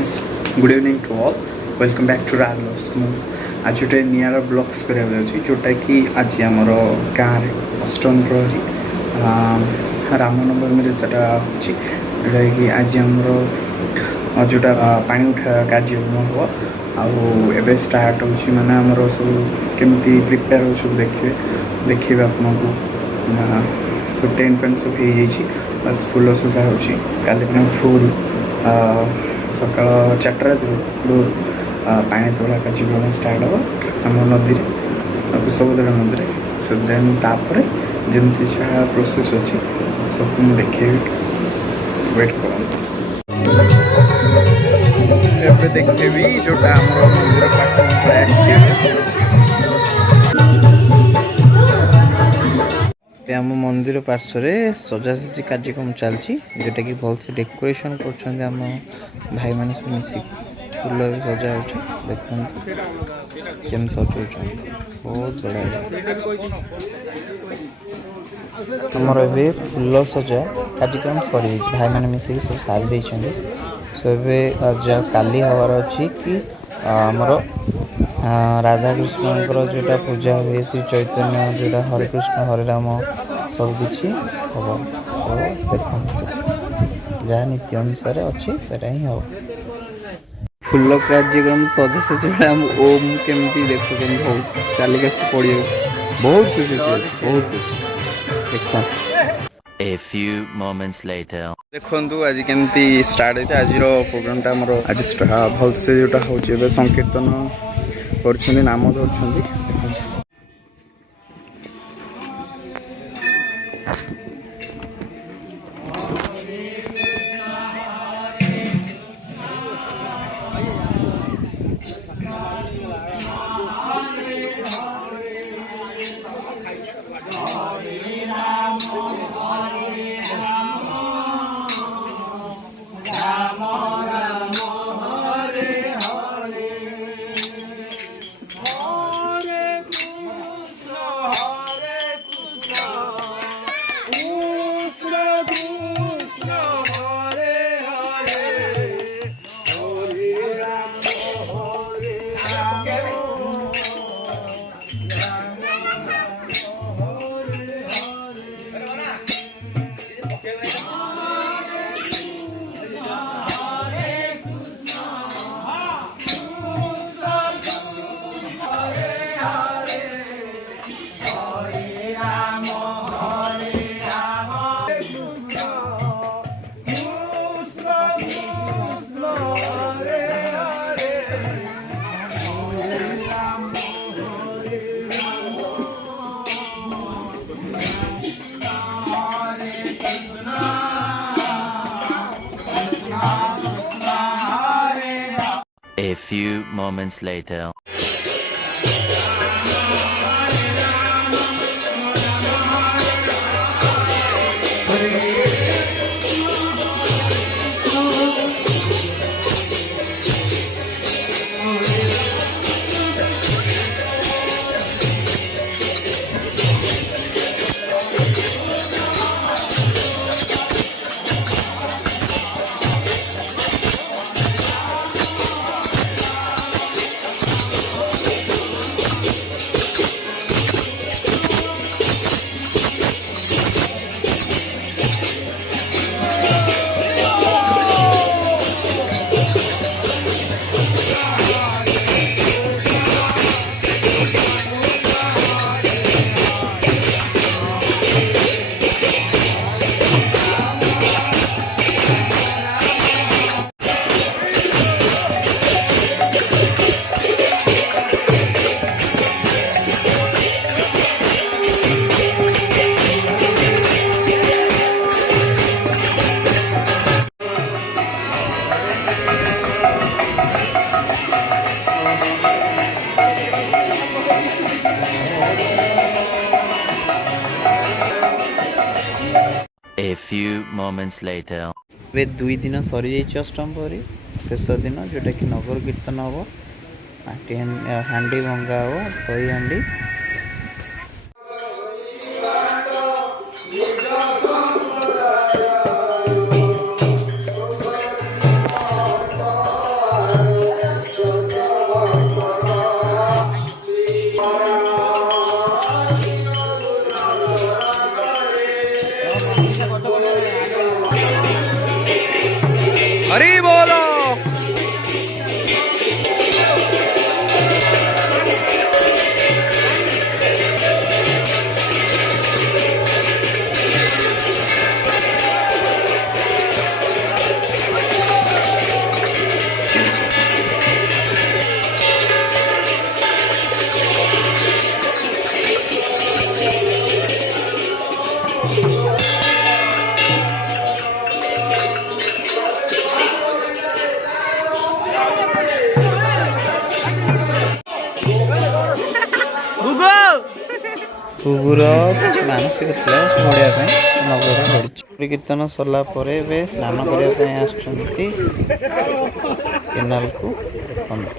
Friends good evening to all welcome back to रागलोस आज गोटे निआर ब्लग्स कराया जोटा कि आज आम गाँव अष्टमप्रहरी रामनवमी से जोटा कि आज आमर जोटा पानी उठा कार्यक्रम हम आउ स्टार्ट हो माने आमर सब केमती प्रिपेयर हो सब देखिए आपको सब टेंट फेंट सब हो बस फुल सजा हो फुल सका 4टा पानी तोड़ा कार्यक्रम स्टार्ट हम आम नदी कुशबदरा नदी सो देन तापर जमी जहाँ प्रोसेस अच्छी सब मुझे देखे वेट कर देखेबी जोटा मंदिर आम मंदिर पार्श्व सजासजी कार्यक्रम चलती जोटा कि भल से डेकोरेशन कर भाई मैंने सब मिसिक फूल भी सजा हो देखते केम सजा बहुत बढ़िया आमर ए फूल सजा कार्यक्रम सरी भाई मैंने मिसिक सब सारी देते सो ए काली हबार अच्छी कि आमर राधाकृष्ण जोटा पूजा हुए श्री चैतन्य जोटा हरे कृष्ण हरे राम सबकि हम सो देख जहाँ नीति अनुसार अच्छी से ही हम फुल कार्यक्रम सजा शेष हम ओम केमती देखो कमी हो चालिका से पड़ी बहुत खुशी से बहुत खुशी देखो A few moments later. देखु आज केमती स्टार्ट होता आज प्रोग्राम टाइम आज भल से जोटा हूँ संकीर्तन कर नाम धरछंती A few moments later. A few moments later. वे 2 दिन सरी जाइए अष्टमप्रहरी शेष दिन जोटा कि नगर कीर्तन हम हांडी भंगा हम दही हांडी କୁକୁର କିଛି ମାନସିକ ଥିଲା ପଡ଼ିବା ପାଇଁ ନଗର ପଡ଼ିଛି। କୀର୍ତ୍ତନ ସରିଲା ପରେ ଏବେ ସ୍ନାନ କରିବା ପାଇଁ ଆସୁଛନ୍ତି କେନାଲକୁ ଦେଖନ୍ତୁ।